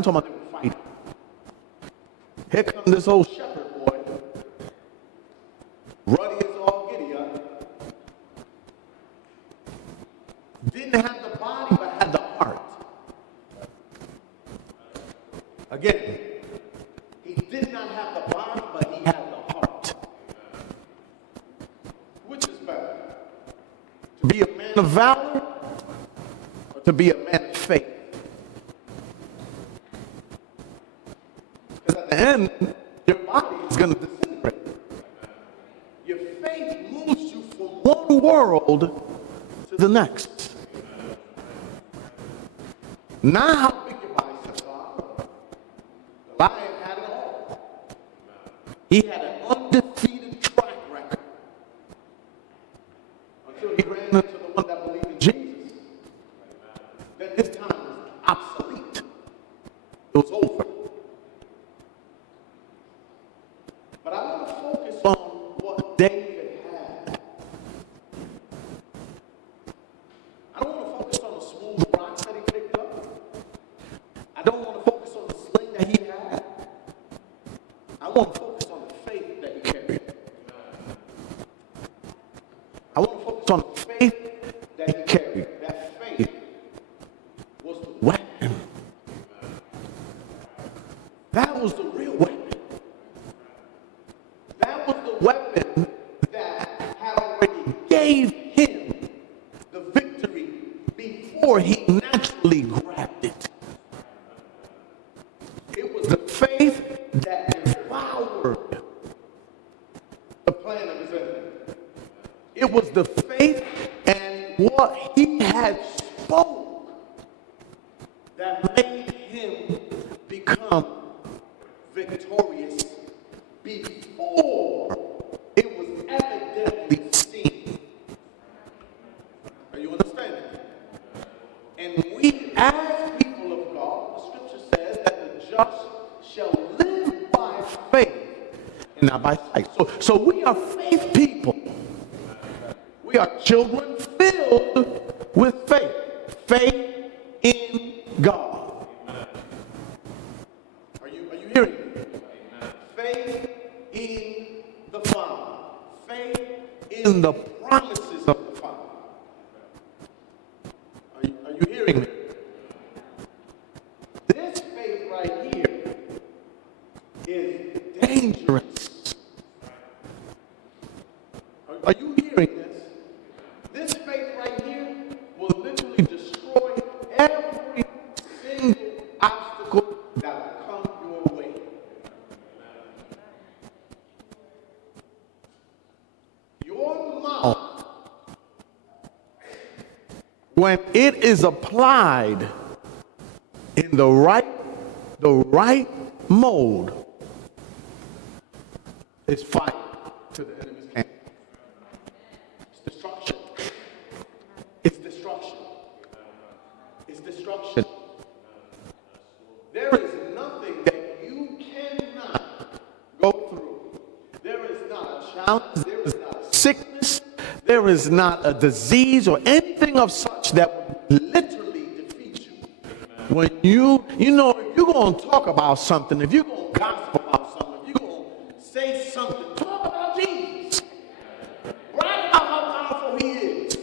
I'm talking about they were fighting. Here comes this old shepherd boy, ruddy as all giddy up. Didn't have the body, but had the heart. Again, he did not have the body, but he had the heart. Which is better? To be a man of valor or to be a man of faith? Because at the end, your body is going to disintegrate. Your faith moves you from one world to the next. Not how big your biceps are. The lion had it all. He had an undefeated track record until he ran into the one that believed in Jesus. Then his time was obsolete. It was over. But I want to focus on what David had. I don't want to focus on the smooth rocks that he picked up. I don't want to focus on the sling that he had. I want to focus on the faith that he carried. I want to focus on the faith that he carried. That faith was the weapon. That was the real weapon. That was the weapon that had already gave him the victory before he naturally grabbed it. It was the faith that devoured the plan of his enemy. It was the faith and what he had spoke that made him become victorious before it was evidently seen. Are you understanding? And we, as people of God, the scripture says that the just shall live by faith and not by sight. So we are faith people. We are children filled with faith. Faith in God. Are you hearing me? Faith in the Father. Faith in the promises of the Father. Are you hearing me? This faith right here is dangerous. Are you hearing this? This faith right here will literally destroy every single obstacle that will come your way. Your mouth, when it is applied in the right mode, is fire to the enemy's camp. It's destruction. It's destruction. It's destruction. There is nothing that you cannot go through. There is not a challenge. There is not a sickness. There is not a disease or anything of such that would literally defeat you. When you know, if you're going to talk about something, if you're going to gossip about something, if you're going to say something, talk about Jesus. Brag about how powerful he is.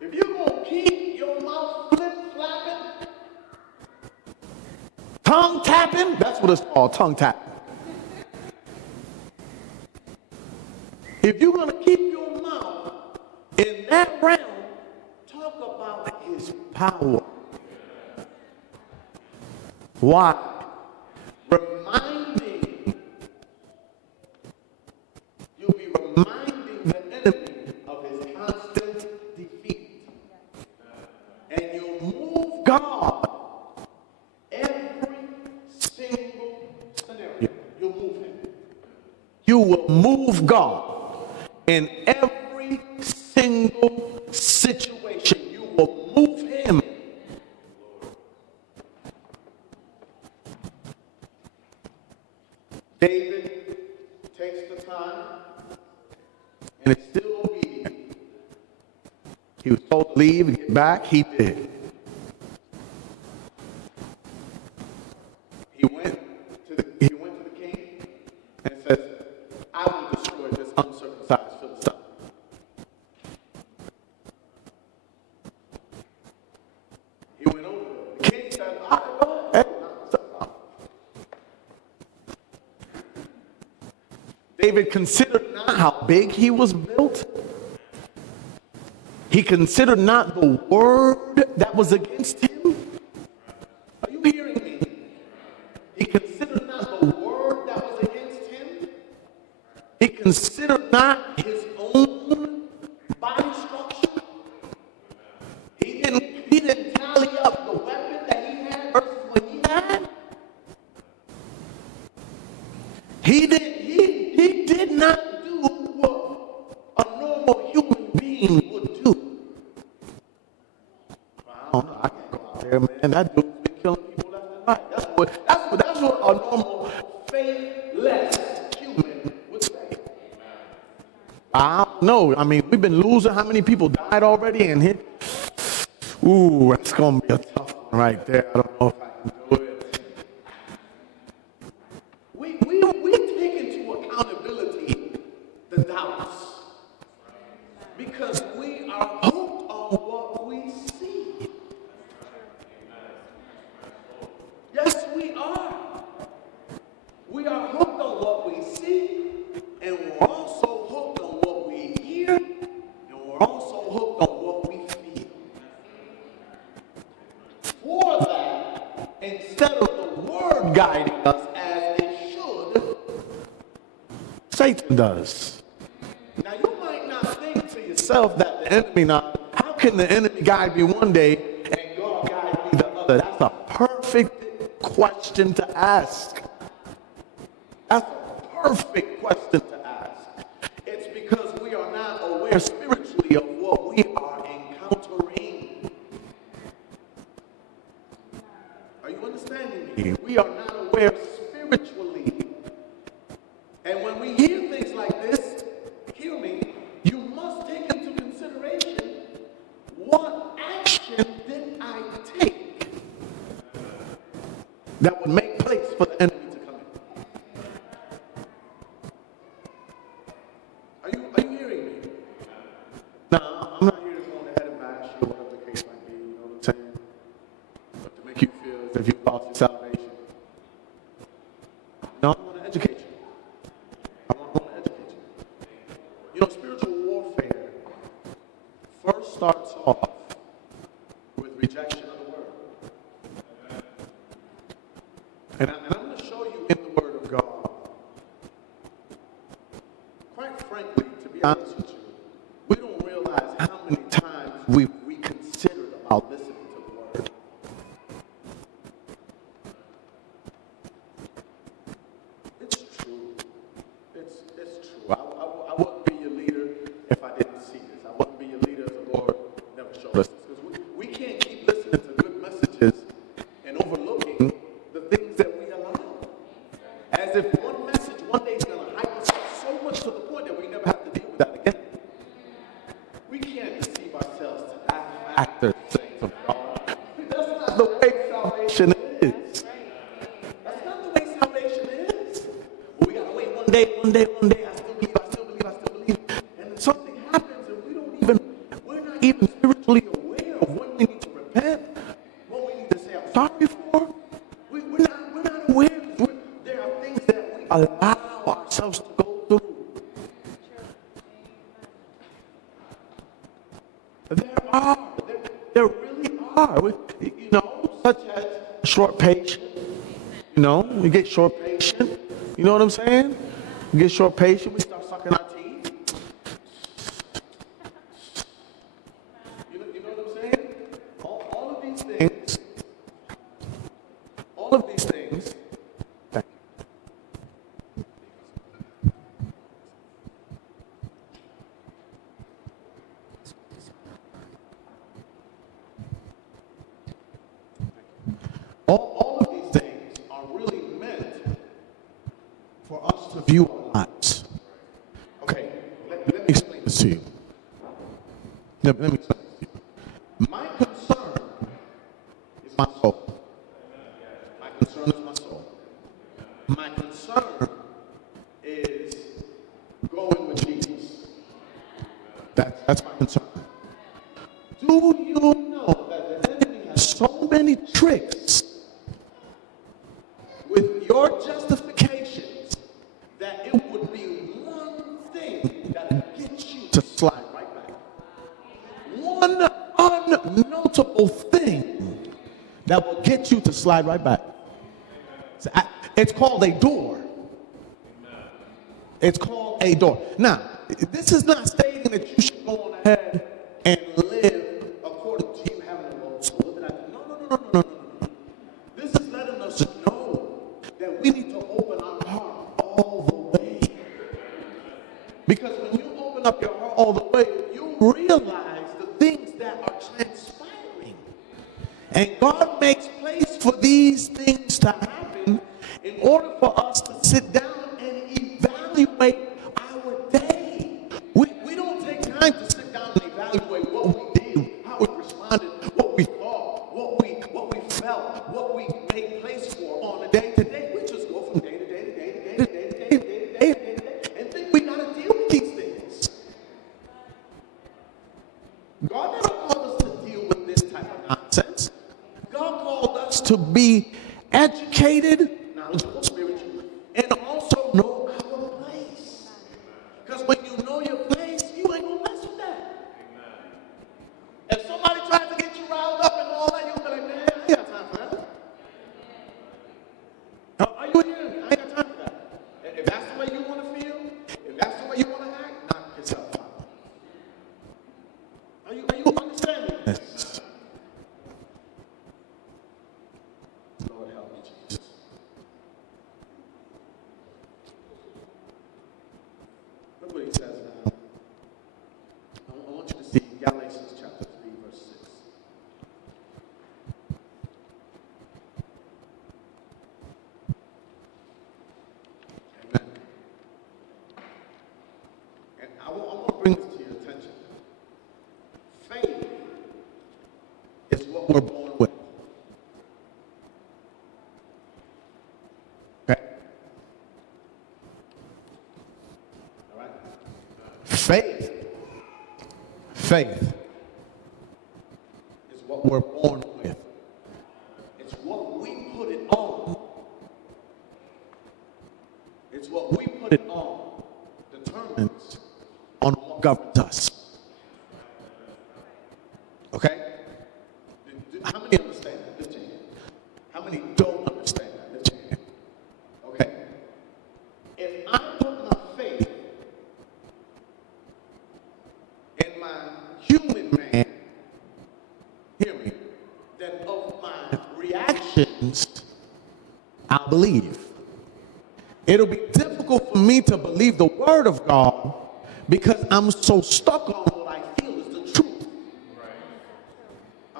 If you're going to keep your mouth flip-flapping, tongue tapping, that's what it's called, tongue tapping. If you're going to keep your mouth in that realm, talk about his power. Why? You'll be reminding the enemy of his constant defeat. And you'll move God every single scenario. You'll move him. You will move God in every single situation. You will move him. David takes the time and is still obedient. He was told to leave and get back, he did. He went to the king and says, I will destroy this uncircumcised Philistine. He went over. The king said, all right, go ahead. David considered not how big he was built. He considered not the word that was against him. Are you hearing me? He considered not the word that was against him. He considered not his own body structure. He didn't tally up the weapon that he had versus what he had. He did not do what a normal human being would do. I don't know. I can't go out there, man. That dude's been killing people left and right. That's what a normal, faithless human would say. I don't know. I mean, we've been losing. How many people died already? And hit. Ooh, that's gonna be a tough one right there. I don't know if I can do it. We take into accountability the doubts because we are hooked on what we see. Yes, we are. We are hooked on what we see, and we're also hooked on what we hear, and we're also hooked on what we feel. For that, instead of the word guiding us as it should, Satan does. Now you might not think to yourself that the enemy, how can the enemy guide me one day and God guide me the other? That's a perfect question to ask. That's a perfect question to ask. It's because we are not aware spiritually of what we are encountering. Are you understanding me? We are not aware spiritually. And when we hear things like this, hear me, you must take into consideration what action did I take that would make place for the enemy to come in. Are you hearing me? Now, I'm not here to go ahead and bash you, whatever the case might be, you know what I'm saying? But to make you feel as if you lost your salvation. No, I want to educate you. I want to educate you. You know, spiritual warfare first starts off with rejection of the word. And I'm going to show you in the word of God. Quite frankly, to be honest with you, we don't realize how many times we reconsidered about listening to the word. It's true. It's true. I wouldn't be your leader if I didn't see this. I wouldn't be your leader if the Lord never showed us this. Because we can't keep listening to good messages and overlooking the things that we allow. As if one message one day is going to hype us up so much to the point that we never have to deal with that again. We can't deceive ourselves to act the saints of God. That's not the way salvation is. That's not the way salvation is. But we gotta wait one day, I still believe. And then something happens and we're not even spiritually aware of when we need to repent, what we need to say I'm sorry for. We're not aware. There are things that we allow ourselves to go through. There really are. You know, such as short patience. You know, we get short patient. You know what I'm saying? We get short patient. We start sucking our teeth. You know what I'm saying? All of these things. Thank you. All of these things are really meant for us to view our lives. Okay, let me explain this to you. Let me explain this to you. my soul. My concern is my soul. My concern is going with Jesus. That's my concern. Do you know that the enemy has so many tricks with your justifications that it would be one thing that would get you to slide right back? One unnotable thing that will get you to slide right back. It's called a door. It's called a door. Now, this is not stating that you should go on ahead and live according to you having a low soul. No. This is letting us know that we need to open our heart all the way. Because when you open up your heart all the way, you realize the things that are transpiring. And God makes place for these things to happen in order for us to sit down and evaluate our day. We don't take time to sit down and evaluate what we did, how we responded, what we thought, what we felt, what we made place for on a day to day. We just go from day to day to day to day to day to day to day to day to day and think we gotta deal with these things. God never called us to deal with this type of nonsense. God called us to be educated, knowledgeable, spiritual, and also know our place. Because when you know your place, you ain't gonna mess with that. If somebody tries to get you riled up and all that, you'll be like, man, I ain't got time for that. Are you hearing me? I ain't got time for that. If that's the way you want to feel, if that's the way you want to act, knock yourself out. Are you understanding this? Lord help me, Jesus. Look what he says now. I want you to see Galatians chapter 3, verse 6. Amen. And I want to bring this to your attention. Faith is what we're born with. Okay? All right? Faith is what we're born with. It's what we put it on. It's what we put it on determines on what governs us. Okay? How many understand that? Lift your hand. How many don't understand that? Lift your hand. Okay. If I put my faith in my human man, hear me, then of my reactions, I'll believe. It'll be difficult for me to believe the word of God because I'm so stuck on what I feel is the truth.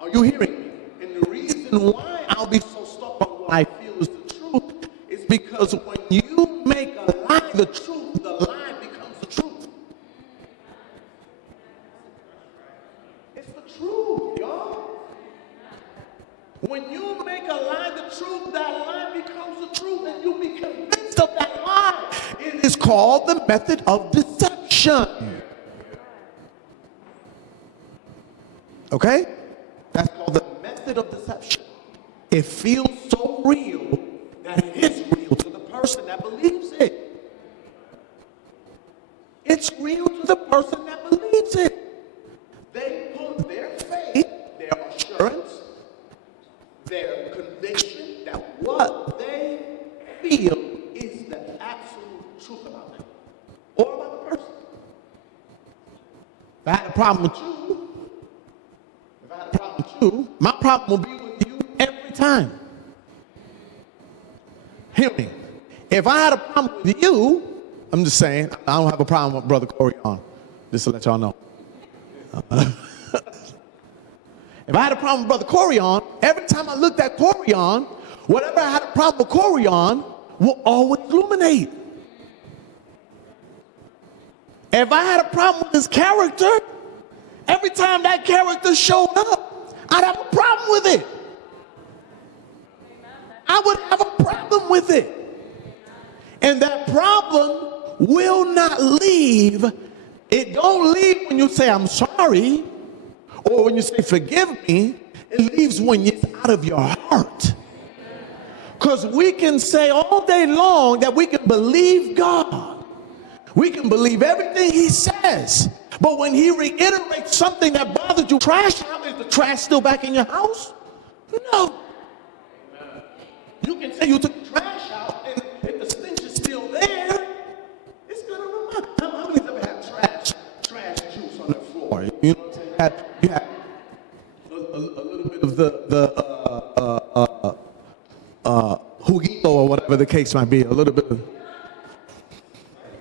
Are you hearing me? And the reason why I'll be so stuck on what I feel is the truth is because when you make a lie the truth, the lie becomes the truth. It's the truth, y'all. When you make a lie the truth, that lie becomes the truth and you be convinced of that lie. It is called the method of deception. Okay? That's called the method of deception. It feels so real that it is real to the person that believes it. It's real to the person that believes it. They put their faith, their assurance, their conviction that what they feel is the absolute truth about them or about the person. If I had a problem with you, my problem will be with you every time. Hear me. If I had a problem with you, I'm just saying, I don't have a problem with Brother Corian, just to let y'all know. If I had a problem with Brother Corian, every time I looked at Corian, whatever I had a problem with Corian will always illuminate. If I had a problem with his character, every time that character showed up, I'd have a problem with it. with it. And that problem will not leave. It don't leave when you say, I'm sorry, or when you say, forgive me. It leaves when it's out of your heart. Because we can say all day long that we can believe God. We can believe everything he says. But when he reiterates something that bothers you, trash out, is the trash still back in your house? No. You can say you took the trash out, and if the stench is still there, it's going to remind. How many ever had trash juice on the floor? You know what I'm saying? You had a little bit of the juguito or whatever the case might be, a little bit of